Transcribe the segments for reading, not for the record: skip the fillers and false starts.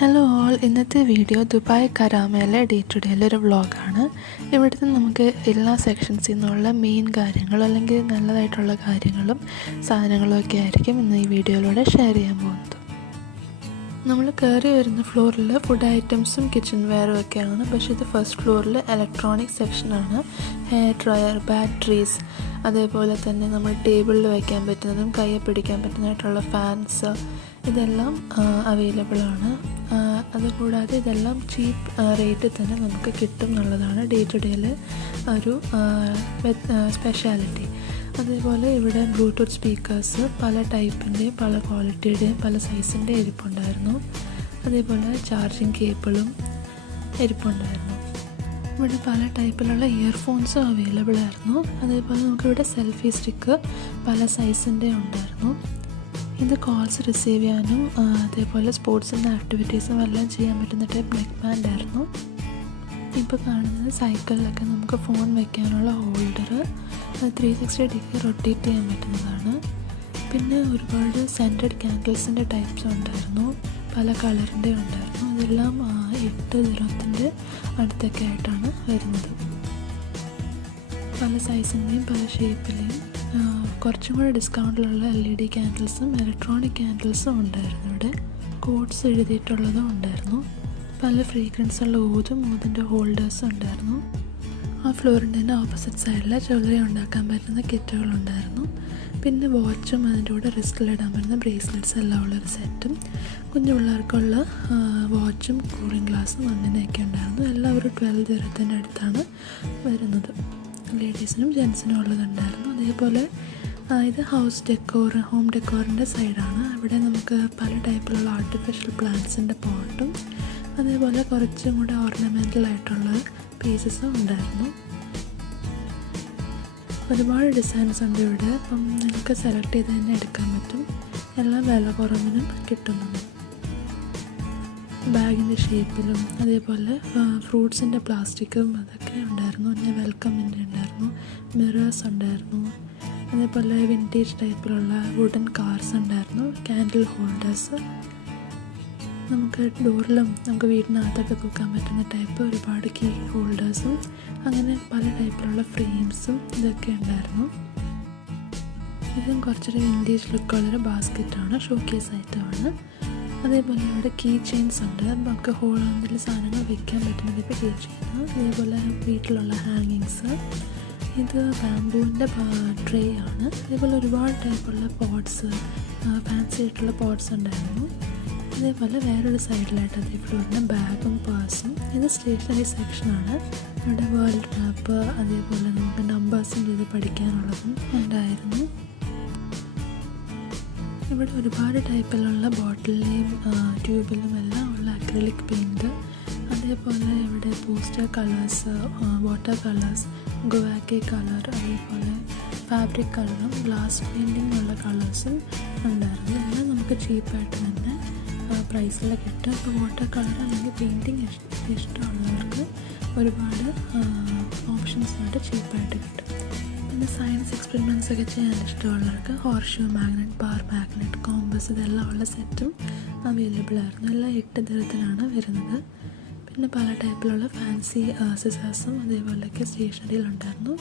Hello all, ഇന്നത്തെ video Dubai കരാമയിലെ day to ഡേയിലെ ഒരു വ്ളോഗാണ്. ഇവിടുത്തെ നമുക്ക് എല്ലാ സെക്ഷൻസിൽ നിന്നുള്ള മെയിൻ കാര്യങ്ങളും അല്ലെങ്കിൽ നല്ലതായിട്ടുള്ള കാര്യങ്ങളും സാധനങ്ങളും ഒക്കെ ആയിരിക്കും ഇന്ന് ഈ വീഡിയോയിലൂടെ ഷെയർ ചെയ്യാൻ പോകുന്നത്. നമ്മൾ കയറി വരുന്ന ഫ്ലോറിൽ ഫുഡ് ഐറ്റംസും കിച്ചൺ വെയറും ഒക്കെയാണ്. പക്ഷേ ഇത് ഫസ്റ്റ് ഫ്ലോറിൽ ഇലക്ട്രോണിക് സെക്ഷനാണ്. ഹെയർ ഡ്രയർ, ബാറ്ററീസ്, അതേപോലെ തന്നെ നമ്മൾ ടേബിളിൽ വയ്ക്കാൻ പറ്റുന്നതും കയ്യെ പിടിക്കാൻ പറ്റുന്നതായിട്ടുള്ള ഫാൻസ്, ഇതെല്ലാം അവൈലബിൾ ആണ്. അതുകൂടാതെ ഇതെല്ലാം ചീപ്പ് റേറ്റിൽ തന്നെ നമുക്ക് കിട്ടും എന്നുള്ളതാണ് ഡേ ടു ഡേയിൽ ഒരു സ്പെഷ്യാലിറ്റി. അതേപോലെ ഇവിടെ ബ്ലൂടൂത്ത് സ്പീക്കേഴ്സ് പല ടൈപ്പിൻ്റെയും പല ക്വാളിറ്റിയുടെയും പല സൈസിൻ്റെയും ഇരിപ്പുണ്ടായിരുന്നു. അതേപോലെ ചാർജിങ് കേബിളും ഇരിപ്പുണ്ടായിരുന്നു. ഇവിടെ പല ടൈപ്പിലുള്ള ഇയർഫോൺസും അവൈലബിൾ ആയിരുന്നു. അതേപോലെ നമുക്കിവിടെ സെൽഫി സ്റ്റിക്ക് പല സൈസിൻ്റെ ഉണ്ടായിരുന്നു. ഇത് കോൾസ് റിസീവ് ചെയ്യാനും അതേപോലെ സ്പോർട്സിൻ്റെ ആക്ടിവിറ്റീസും എല്ലാം ചെയ്യാൻ പറ്റുന്ന ടൈപ്പ് നെക്ക് ബാൻഡ് ആയിരുന്നു. ഇപ്പോൾ കാണുന്നത് സൈക്കിളിലൊക്കെ നമുക്ക് ഫോൺ വയ്ക്കാനുള്ള ഹോൾഡർ, 360 ഡിഗ്രി റൊട്ടേറ്റ് ചെയ്യാൻ പറ്റുന്നതാണ്. പിന്നെ ഒരുപാട് സെൻറ്റഡ് ക്യാൻഡിൽസിൻ്റെ ടൈപ്സ് ഉണ്ടായിരുന്നു, പല കളറിൻ്റെ ഉണ്ടായിരുന്നു. ഇതെല്ലാം 8 ദിറഹത്തിൻ്റെ അടുത്തൊക്കെ ആയിട്ടാണ് വരുന്നത്. പല സൈസിൻ്റെയും പല ഷേപ്പിലെയും കുറച്ചും കൂടെ ഡിസ്കൗണ്ടിലുള്ള LED ക്യാൻഡിൽസും ഇലക്ട്രോണിക് ക്യാൻഡിൽസും ഉണ്ടായിരുന്നു. ഇവിടെ കോഡ്സ് എഴുതിയിട്ടുള്ളതും ഉണ്ടായിരുന്നു. പല ഫ്രീഗ്രൻസ് ഉള്ള ഊതിൻ്റെ ഹോൾഡേഴ്സും ഉണ്ടായിരുന്നു. ആ ഫ്ലോറിൻ്റെ തന്നെ ഓപ്പോസിറ്റ് സൈഡിൽ ജ്വല്ലറി ഉണ്ടാക്കാൻ പറ്റുന്ന കിറ്റുകളുണ്ടായിരുന്നു. പിന്നെ വാച്ചും അതിൻ്റെ കൂടെ റിസ്റ്റിലിടാൻ പറ്റുന്ന ബ്രേസ്ലെറ്റ്സ് എല്ലാം ഉള്ളൊരു സെറ്റും, കുഞ്ഞു പിള്ളേർക്കുള്ള വാച്ചും കൂളിംഗ് ഗ്ലാസും അങ്ങനെയൊക്കെ ഉണ്ടായിരുന്നു. എല്ലാം ഒരു 12 ദിറഹത്തിൻ്റെ അടുത്താണ് വരുന്നത്. ലേഡീസിനും ജെൻസിനും ഉള്ളതുണ്ടായിരുന്നു. അതേപോലെ ഇത് ഹോം ഡെക്കോറിൻ്റെ സൈഡാണ്. അവിടെ നമുക്ക് പല ടൈപ്പിലുള്ള ആർട്ടിഫിഷ്യൽ പ്ലാന്റ്സിൻ്റെ പോട്ടും അതേപോലെ കുറച്ചും കൂടെ ഓർണമെൻ്റൽ ആയിട്ടുള്ള പീസസും ഉണ്ടായിരുന്നു. ഒരുപാട് ഡിസൈൻസ് ഉണ്ട് ഇവിടെ. അപ്പം നമുക്ക് സെലക്ട് ചെയ്ത് തന്നെ എടുക്കാൻ പറ്റും. എല്ലാം വില കുറവിനും കിട്ടുന്നുണ്ട്. ബാഗിൻ്റെ ഷേപ്പിലും അതേപോലെ ഫ്രൂട്ട്സിൻ്റെ പ്ലാസ്റ്റിക്കും അതൊക്കെ ഉണ്ടായിരുന്നു. പിന്നെ വെൽക്കമിൻ്റെ ഉണ്ടായിരുന്നു, മിറേഴ്സ് ഉണ്ടായിരുന്നു. അതേപോലെ വിൻറ്റേജ് ടൈപ്പിലുള്ള വുഡൻ കാർസ് ഉണ്ടായിരുന്നു, ക്യാൻഡിൽ ഹോൾഡേഴ്സ്, നമുക്ക് ഡോറിലും നമുക്ക് വീടിനകത്തൊക്കെ തൂക്കാൻ പറ്റുന്ന ടൈപ്പ് ഒരുപാട് കീ ഹോൾഡേഴ്സും അങ്ങനെ പല ടൈപ്പിലുള്ള ഫ്രെയിംസും ഇതൊക്കെ ഉണ്ടായിരുന്നു. ഇതും കുറച്ചൊരു വിൻറ്റേജ് ലുക്കുള്ളൊരു ബാസ്ക്കറ്റാണ്, ഷോക്കേസ് ഐറ്റമാണ്. അതേപോലെ ഇവിടെ കീ ചെയിൻസ് ഉണ്ട്. നമുക്ക് ഹോളിൽ സാധനങ്ങൾ വെക്കാൻ പറ്റുന്നത് ഇപ്പോൾ കീ ചെയിൻ. അതേപോലെ വീട്ടിലുള്ള ഹാങ്ങിങ്സ്, ഇത് ബാംബൂവിൻ്റെ ട്രേ ആണ്. അതേപോലെ ഒരുപാട് ടൈപ്പുള്ള പോട്ട്സ്, ഫാൻസി ആയിട്ടുള്ള പോട്ട്സ് ഉണ്ടായിരുന്നു. അതേപോലെ വേറൊരു സൈഡിലായിട്ട് അതേ ഫ്ലോറിൻ്റെ ബാഗും പേഴ്സും. ഇത് സ്റ്റേഷനറി സെക്ഷനാണ്. ഇവിടെ വേൾഡ് മാപ്പ് അതേപോലെ നമുക്ക് നമ്പേഴ്സിൻ്റെ ഇത് പഠിക്കാനുള്ളതും ഉണ്ടായിരുന്നു. ഇവിടെ ഒരുപാട് ടൈപ്പിലുള്ള ബോട്ടിലിലെയും ട്യൂബിലും എല്ലാം ഉള്ള അക്രിലിക് പെയിൻറ്റ്, അതേപോലെ ഇവിടെ പോസ്റ്റർ കളേഴ്സ്, വാട്ടർ കളേഴ്സ്, ഗുവാക്കി കളർ, അതേപോലെ ഫാബ്രിക് കളറും ഗ്ലാസ് പെയിൻറ്റിംഗ് ഉള്ള കളേഴ്സും ഉണ്ടായിരുന്നു. ഇതെല്ലാം നമുക്ക് ചീപ്പായിട്ട് തന്നെ പ്രൈസിൽ കിട്ടും. ഇപ്പോൾ വാട്ടർ കളർ അല്ലെങ്കിൽ പെയിൻറ്റിങ് ഇഷ്ടമുള്ളവർക്ക് ഒരുപാട് ഓപ്ഷൻസായിട്ട് ചീപ്പായിട്ട് കിട്ടും. പിന്നെ സയൻസ് എക്സ്പെരിമെൻറ്റ്സ് ഒക്കെ ചെയ്യാൻ ഇഷ്ടമുള്ളവർക്ക് ഹോർഷൂ മാഗ്നറ്റ്, ബാർ മാഗ്നറ്റ്, കോമ്പസ് ഇതെല്ലാം ഉള്ള സെറ്റും അവൈലബിൾ ആയിരുന്നു. എല്ലാം 8 ദിറഹത്തിനാണ് വരുന്നത്. പിന്നെ പല ടൈപ്പിലുള്ള ഫാൻസി സിസേഴ്സും അതേപോലെയൊക്കെ സ്റ്റേഷനറിയിലുണ്ടായിരുന്നു.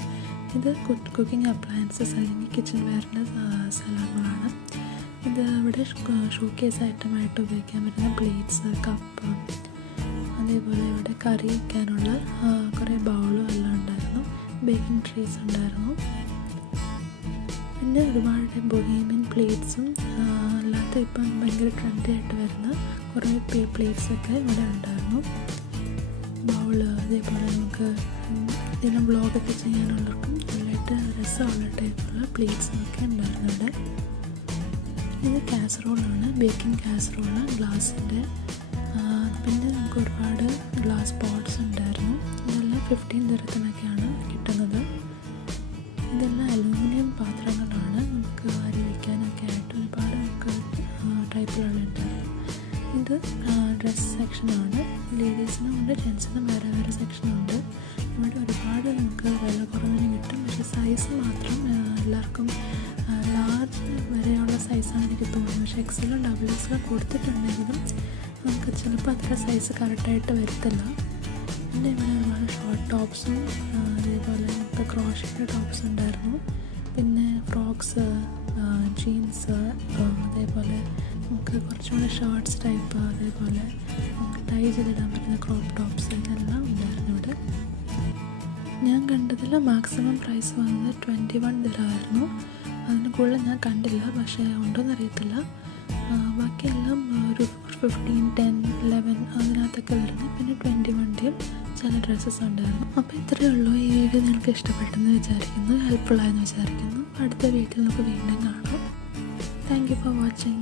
ഇത് കുക്കിംഗ് അപ്ലയൻസസ് അല്ലെങ്കിൽ കിച്ചൺ വെയറിൻ്റെ സ്ഥലങ്ങളാണ്. ഇത് ഇവിടെ ഷോക്കേസ് ഐറ്റമായിട്ട് ഉപയോഗിക്കാൻ പറ്റുന്ന പ്ലേറ്റ്സ്, കപ്പ്, അതേപോലെ ഇവിടെ കറി വയ്ക്കാനുള്ള കുറേ ബൗളും എല്ലാം ഉണ്ടായിരുന്നു. ബേക്കിംഗ് ട്രേസ് ഉണ്ടായിരുന്നു. പിന്നെ ഒരുപാട് ബൊഹീമിയൻ പ്ലേറ്റ്സും അല്ലാത്ത ഇപ്പം ഭയങ്കര ട്രെൻഡി ആയിട്ട് വരുന്ന കുറേ പ്ലേറ്റ്സൊക്കെ ഇവിടെ ഉണ്ടായിരുന്നു. ബൗള്, അതേപോലെ നമുക്ക് ഇതിന് വ്ളോഗൊക്കെ ചെയ്യാനുള്ളവർക്കും നല്ലതായിട്ട് രസമുള്ള ടൈപ്പുള്ള പ്ലേറ്റ്സൊക്കെ ഉണ്ടായിരുന്നു ഇവിടെ. ഇത് കാസറോളാണ്, ബേക്കിംഗ് കാസറോള് ഗ്ലാസിൻ്റെ. പിന്നെ നമുക്ക് ഒരുപാട് ഗ്ലാസ് പോട്ട്സ് ഉണ്ടായിരുന്നു. ഇതെല്ലാം 15 ദിറഹത്തിനൊക്കെയാണ് കിട്ടുന്നത്. ഇതെല്ലാം അലൂമിനിയം പാത്രങ്ങളാണ്. നമുക്ക് അരി വയ്ക്കാനൊക്കെ ആയിട്ട് ഒരുപാട് നമുക്ക് ടൈപ്പിലുള്ള ഉണ്ടായിരുന്നു. ഇത് ഡ്രസ് സെക്ഷനാണ്. ലേഡീസിനും ഉണ്ട്, ജെൻസിനും വേറെ വേറെ സെക്ഷനുണ്ട്. ഇവിടെ ഒരുപാട് നമുക്ക് വില കുറവിന് കിട്ടും. പക്ഷേ സൈസ് മാത്രം എല്ലാവർക്കും ലാർജ് വരെയുള്ള സൈസാണ് എനിക്ക് തോന്നുന്നത്. പക്ഷേ XL, XXL കൊടുത്തിട്ടുണ്ടെങ്കിലും നമുക്ക് നമുക്ക് ചിലപ്പോൾ അത്ര സൈസ് കറക്റ്റായിട്ട് വരത്തില്ല. പിന്നെ ഇവിടെ ഒരുപാട് ഷോർട്ട് ടോപ്സും അതേപോലെ നമുക്ക് ക്രോഷയുടെ ടോപ്സ് ഉണ്ടായിരുന്നു. പിന്നെ ഫ്രോക്സ്, ജീൻസ്, അതേപോലെ നമുക്ക് കുറച്ചുകൂടെ ഷർട്ട്സ് ടൈപ്പ്, അതേപോലെ നമുക്ക് ടൈ ചെയ്തിടാൻ പറ്റുന്ന ക്രോപ്പ് ടോപ്സ് ഇതെല്ലാം ഉണ്ടായിരുന്നു ഇവിടെ. ഞാൻ കണ്ടതിൽ മാക്സിമം പ്രൈസ് വന്നത് 21 ദിർഹം ആയിരുന്നു. അതിന് കൂടുതൽ ഞാൻ കണ്ടില്ല, പക്ഷേ ഉണ്ടോയെന്നറിയത്തില്ല. ബാക്കിയെല്ലാം ഒരു 15, 10, 11 അതിനകത്തൊക്കെ വരുന്നത്. പിന്നെ 21-യും ചില ഡ്രസ്സസ് ഉണ്ടായിരുന്നു. അപ്പോൾ ഇത്രയേ ഉള്ളൂ. ഈ വീഡിയോ നിങ്ങൾക്ക് ഇഷ്ടപ്പെട്ടെന്ന് വിചാരിക്കുന്നു, ഹെൽപ്ഫുള്ളായെന്ന് വിചാരിക്കുന്നു. അടുത്ത വീഡിയോയിൽ നമുക്ക് വീണ്ടും കാണാം. Thank you for watching.